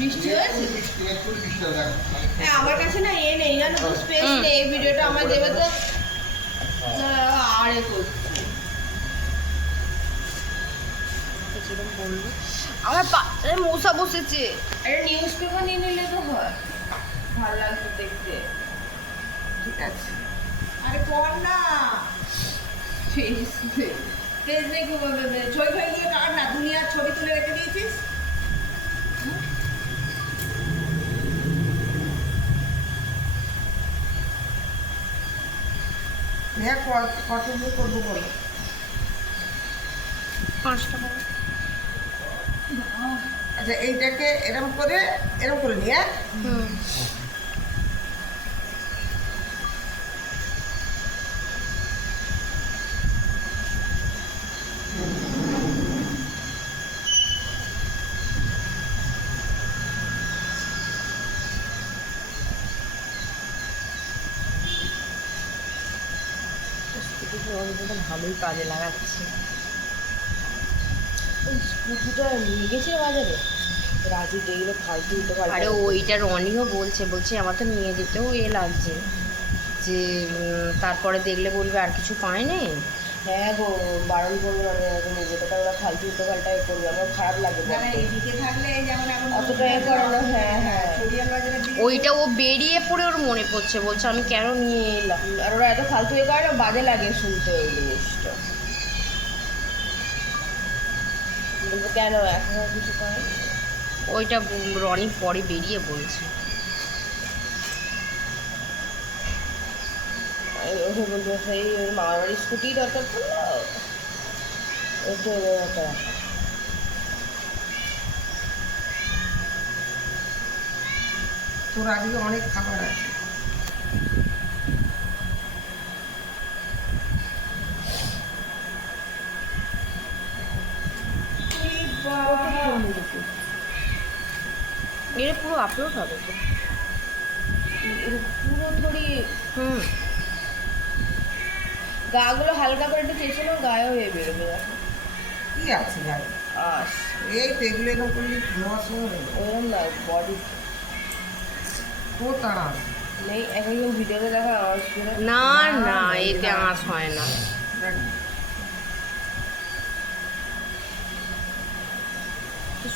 বৃষ্টি হয়েছে আমার কাছে না এ নেই জানো তো, স্পেস নেই। এই ভিডিওটা আমার দেবে তো আরে করছি বলবো আমার পাশে মশা বসেছে। একটা নিউজ পেপার নিয়ে নিলে তো হয়, ভালো লাগবে দেখতে। ঠিক আছে, আরে পড় না, ফেসবুক ছবি ফেসগুলো কাট না, দুনিয়ার ছবি তুলে রেখে দিয়েছিস। কত দিয়ে করবো বলো? 5 টাকা। আচ্ছা, এইটাকে এরকম করে নিয়ে ভালোই কাজে লাগাচ্ছে। ওই স্কুটিটা নিয়ে গেছে বাজারে, রাজু দেখলো ফালতু দিতে পারে। আরে ওইটা রনিও বলছে আমার তো নিয়ে যেতেও লাগছে যে তারপরে দেখলে বলবে আর কিছু পায়নি। হ্যাঁ গো, বারণ করবে মানে নিয়ে যেতে, ওরা ফালতু দিতে পাল্টাই করবে, আমার খারাপ লাগে। অতটা এ করে না। হ্যাঁ হ্যাঁ, ওইটা ও বেরিয়ে পড়ে ওর মনে পড়ছে, বলছে আমি কেন নিয়ে এলাম। আর ওরা এত ফালতু এ করে না, বাজে লাগে শুনতে ওই জিনিসটা। বলবো কেন এখন আর কিছু করে। ওইটা রনি পরে বেরিয়ে বলছে। ওকে বলতে সেই ওর মামার বাড়ির স্কুটি দরকার পড়লো, ওকে তোর আজকে অনেক খাবার আছে। এটা পুরো আপলোড হবে তো, পুরো থোড়ি। গাগুলো হালকা করে একটু চেষে নাও, গায়েও হয়ে বেরোবে। দেখো কি আছে গায়ে? আস এই তো এগুলো এরকম করলে ধোয়ার সময় ওরকম না, বডি ও তারা নেই। একজন ভিডিওতে দেখা আওয়াজ করে না না, এতে আঁশ হয় না।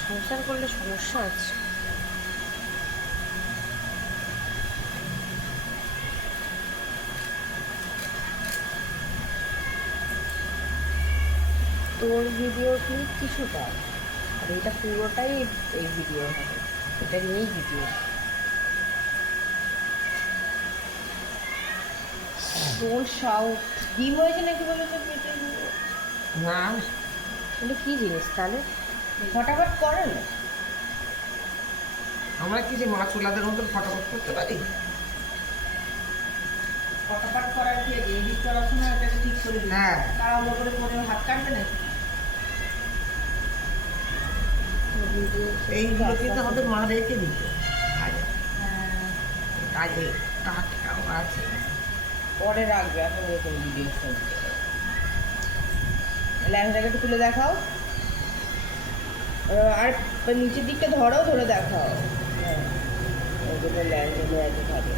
সংসার করলে সমস্যা আছে। তোর ভিডিও ক্লিপ কিছুটা, আর এটা পুরোটাই এই ভিডিও হবে, এটা নিয়েই ভিডিও। Don't shout. ডিম হয়েছে নাকি বলে তো পেটে? না, এটা কী জিনিস তাহলে? ফটাফট করে না। আমরা কি যে মাছ ওলাদের মতন ফটাফট করতে পারি? ফটাফট করার কি এডিট করার সময় এটাকে ঠিক করে দিই। হ্যাঁ, তাড়াহুড়ো করে করে হাত কাটবে না। এইগুলো কিন্তু আমাদের মা রেখে দিত কাজে, টাটকাও আছে। পরে রাখবে, এখন এরকম ভিডিও ল্যাংটাকে একটু তুলে দেখাও, আর নিচের দিকটা ধরে দেখাও। হ্যাঁ, ওগুলো ল্যাংটা এত থাকে।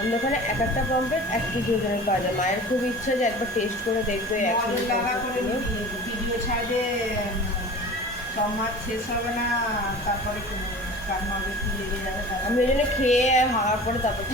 আমরা ওখানে এক একটা পাম্পের 1 কেজি ওজনের পাওয়া যায়। মায়ের খুব ইচ্ছা যে একবার টেস্ট করে দেখবে। ভিডিও ছাড়বে, সব মাছ শেষ হবে না, তারপরে আমি ওই জন্য খেয়ে হাওয়ার পরে তারপর